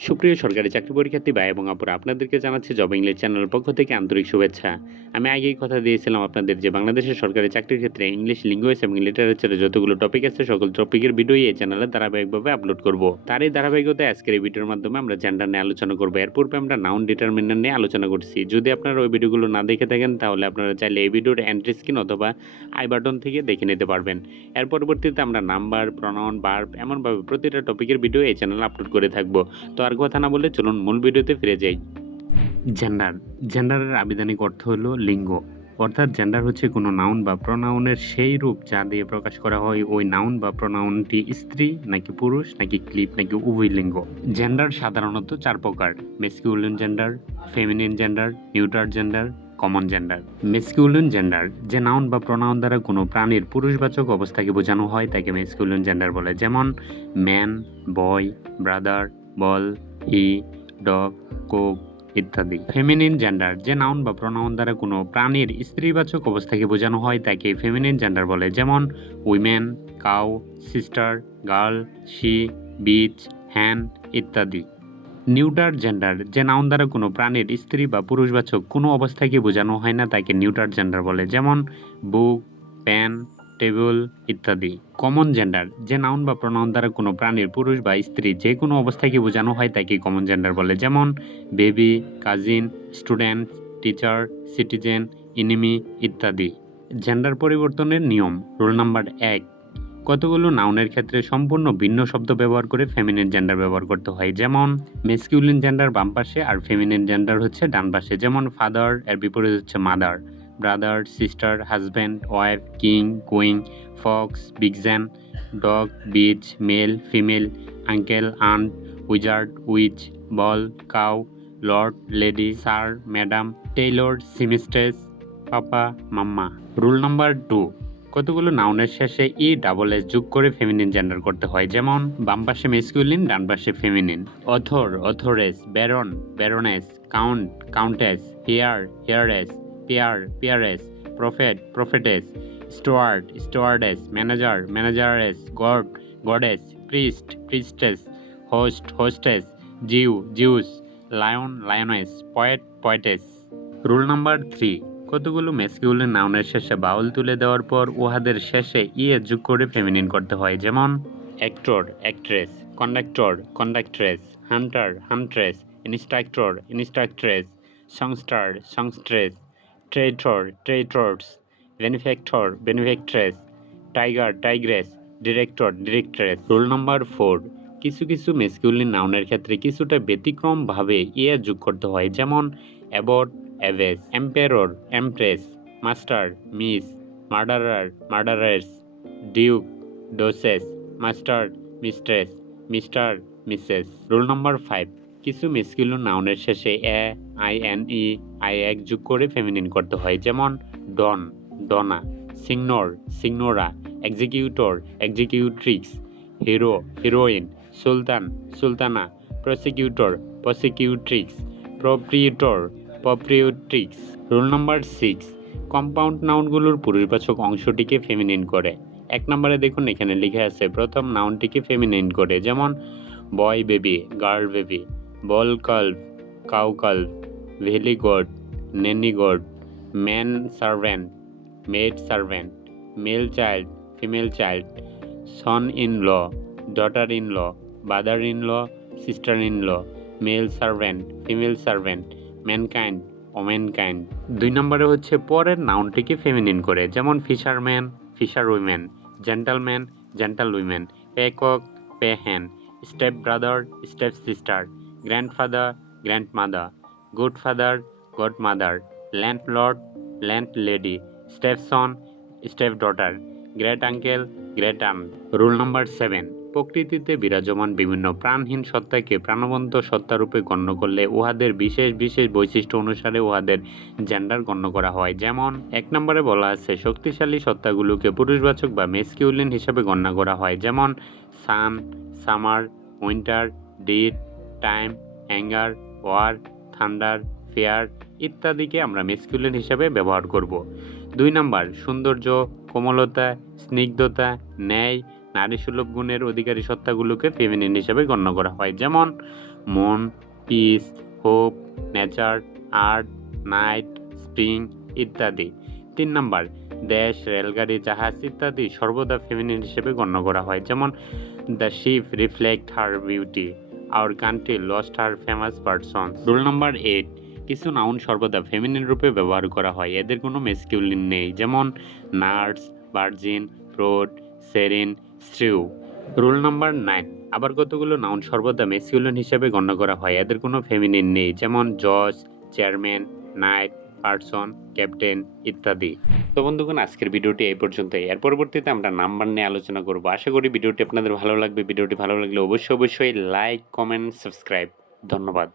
সুপ্রিয় সরকারি চাকরি পরীক্ষার্থী ভাই এবং আপুরা, আপনাদেরকে জানাচ্ছি জব ইংলিশ চ্যানেলের পক্ষ থেকে আন্তরিক শুভেচ্ছা। আমি আগেই কথা দিয়েছিলাম আপনাদের যে বাংলাদেশের সরকারি চাকরির ক্ষেত্রে ইংলিশ লিঙ্গুয়েজ এবং লিটারেচারের যতগুলো টপিক আছে, সকল টপিকের ভিডিও এই চ্যানেলে ধারাবাহিকভাবে আপলোড করব। তার এই ধারাবাহিকতায় আজকের এই ভিডিওর মাধ্যমে আমরা জেন্ডার নিয়ে আলোচনা করব। এর পূর্বে আমরা নাউন ডিটারমিনার নিয়ে আলোচনা করছি। যদি আপনারা ওই ভিডিওগুলো না দেখে থাকেন, তাহলে আপনারা চাইলে এই ভিডিওর এন্ট্রি স্ক্রিন অথবা আই বাটন থেকে দেখে নিতে পারবেন। এর পরবর্তীতে আমরা নাম্বার প্রনাউন বার্ব এমনভাবে প্রতিটা টপিকের ভিডিও এই চ্যানেলে আপলোড করে থাকব। তো আর কথা না বলে চলুন মূল ভিডিওতে ফিরে যাই। জেন্ডার জেন্ডারের আবিধানিক অর্থ হলো লিঙ্গ। অর্থাৎ জেন্ডার হচ্ছে কোনো নাউন বা প্রনাউনের সেই রূপ যা দিয়ে প্রকাশ করা হয় ওই নাউন বা প্রনাউনটি স্ত্রী নাকি পুরুষ নাকি ক্লিপ নাকি উভয় লিঙ্গ। জেন্ডার সাধারণত চার প্রকার। Masculine gender feminine gender neuter gender common gender masculine gender যে নাউন বা প্রনাউন দ্বারা কোনো প্রাণীর পুরুষবাচক অবস্থাকে বোঝানো হয় তাকে মেসকিউলিন জেন্ডার বলে। যেমন man boy brother bull, he, dog, cock ইত্যাদি। ফেমিনিন জেন্ডার যে নাউন বা প্রনাউন দ্বারা কোনো প্রাণীর স্ত্রীবাচক অবস্থাকে বোঝানো হয়, তাকে ফেমিনিন জেন্ডার বলে। যেমন women cow sister girl she bitch hen ইত্যাদি। নিউটার জেন্ডার যে নাউন দ্বারা কোনো প্রাণীর স্ত্রী বা পুরুষবাচক কোনো অবস্থাকে বোঝানো হয় না, তাকে নিউটার জেন্ডার বলে। যেমন বুক পেন টেবিল ইত্যাদি। কমন জেন্ডার যে নাউন বা প্রনাউন দ্বারা কোনো প্রাণীর, পুরুষ বা স্ত্রী যে কোনো অবস্থাকে বোঝানো হয় তাকে কমন জেন্ডার বলে। যেমন baby cousin student teacher citizen enemy ইত্যাদি। জেন্ডার পরিবর্তনের নিয়ম রোল নাম্বার এক। কতগুলো নাউনের ক্ষেত্রে সম্পূর্ণ ভিন্ন শব্দ ব্যবহার করে ফেমিনিন জেন্ডার ব্যবহার করতে হয়। যেমন মেসকিউলিন জেন্ডার বাম পাশে আর ফেমিনিন জেন্ডার হচ্ছে ডান পাশে। যেমন ফাদার এর বিপরীত হচ্ছে mother brother, sister, husband, wife, king queen fox vixen dog, bitch, male, female, uncle, aunt, wizard, witch, bull, cow, lord, lady, sir, madam, tailor, seamstress, papa, mamma. Rule number two, কতগুলো নাউনের শেষে E double S যোগ করে feminine gender করতে হয়? যেমন, বাম পাশে মেসকিউলিন ডান পাশে feminine author, authoress, baron, baroness, count countess heir, heiress peer peeress prophet prophetess steward stewardess manager manageress god goddess priest priestess host hostess Jew Jewess lion lioness poet poetess rule number three কতগুলো masculine নাউনের শেষে বাউল তুলে দেওয়ার পর উহাদের শেষে ইয়ে যোগ করে ফেমিনিন করতে হয়, যেমন actor actress conductor conductress hunter huntress instructor instructress songster songstress traitor traitors benefactor benefactress tiger tigress director directress rule number four কিছু কিছু মেসকিউলিন নাউনের ক্ষেত্রে কিছুটা ব্যতিক্রমভাবে ইয়ে যোগ করতে হয়, যেমন abbot abbess emperor empress master miss murderer murderess duke duchess master mistress mister Mrs rule number five কিছু মেসকিউলিন নাউনের শেষে A, I, N, E, I, এক যোগ করে ফেমিনিন করতে হয়। যেমন, Don, Donna, Signor, Signora, executor, executrix, hero, heroine, sultan, sultana, prosecutor, prosecutrix, proprietor, proprietrix. Rule number six, compound নাউনগুলোর পুরুষবাচক অংশটিকে ফেমিনিন করে। এক নম্বরে দেখুন, এখানে লিখে আছে, প্রথম নাউনটিকে ফেমিনিন করে। যেমন, boy baby, girl baby. Bull calf cow calf billy goat nanny goat man servant, maid servant, male child, female child, son in law, daughter in law brother in law, sister in law, male servant, female servant, mankind womankind দুই নম্বরে হচ্ছে পরের নাউনটিকে feminine করে, যেমন fisherman fisher women gentleman gentle women peacock peahen step brother step sister mother landlord landlady step son step daughter great uncle great aunt rule number seven প্রকৃতিতে বিরাজমান বিভিন্ন প্রাণহীন সত্তাকে প্রাণবন্ত সত্তারূপে গণ্য করলে উহাদের বিশেষ বিশেষ বৈশিষ্ট্য অনুসারে উহাদের জেন্ডার গণ্য করা হয়। যেমন, এক নম্বরে বলা আছে, শক্তিশালী সত্তাগুলোকে পুরুষবাচক বা মেসকিউলিন হিসাবে গণ্য করা হয়। যেমন sun summer winter death time anger war thunder fear ইত্যাদিকে আমরা মেসকিউলিন হিসাবে ব্যবহার করব। দুই নাম্বার, সৌন্দর্য, কোমলতা, স্নিগ্ধতা, ন্যায় নারী সুলভ গুণের অধিকারী সত্তাগুলোকে ফেমিনিন হিসাবে গণ্য করা হয়। যেমন, moon peace hope nature art night spring ইত্যাদি। তিন নাম্বার, দেশ, রেলগাড়ি, জাহাজ ইত্যাদি সর্বদা ফেমিনিন হিসেবে গণ্য করা হয়। যেমন the ship reflect her beauty our country lost her famous person rule number eight কিছু নাউন সর্বদা ফেমিনিন রূপে ব্যবহার করা হয়। এদের কোনো মেসকিউলিন নেই, যেমন nurse virgin prude siren shrew rule number nine আবার কতগুলো নাউন সর্বদা মেসকিউলিন হিসেবে গণ্য করা হয়? এদের কোনো ফেমিনিন নেই, যেমন জজ চেয়ারম্যান নাইট পার্সন, ক্যাপ্টেন ইত্যাদি। তো বন্ধুগণ, আজকের ভিডিওটি এই পর্যন্তই। এর পরবর্তীতে আমরা নাম্বার নিয়ে আলোচনা করব। আশা করি ভিডিওটি আপনাদের ভালো লাগবে। ভিডিওটি ভালো লাগলে অবশ্যই অবশ্যই লাইক, কমেন্ট, সাবস্ক্রাইব। ধন্যবাদ।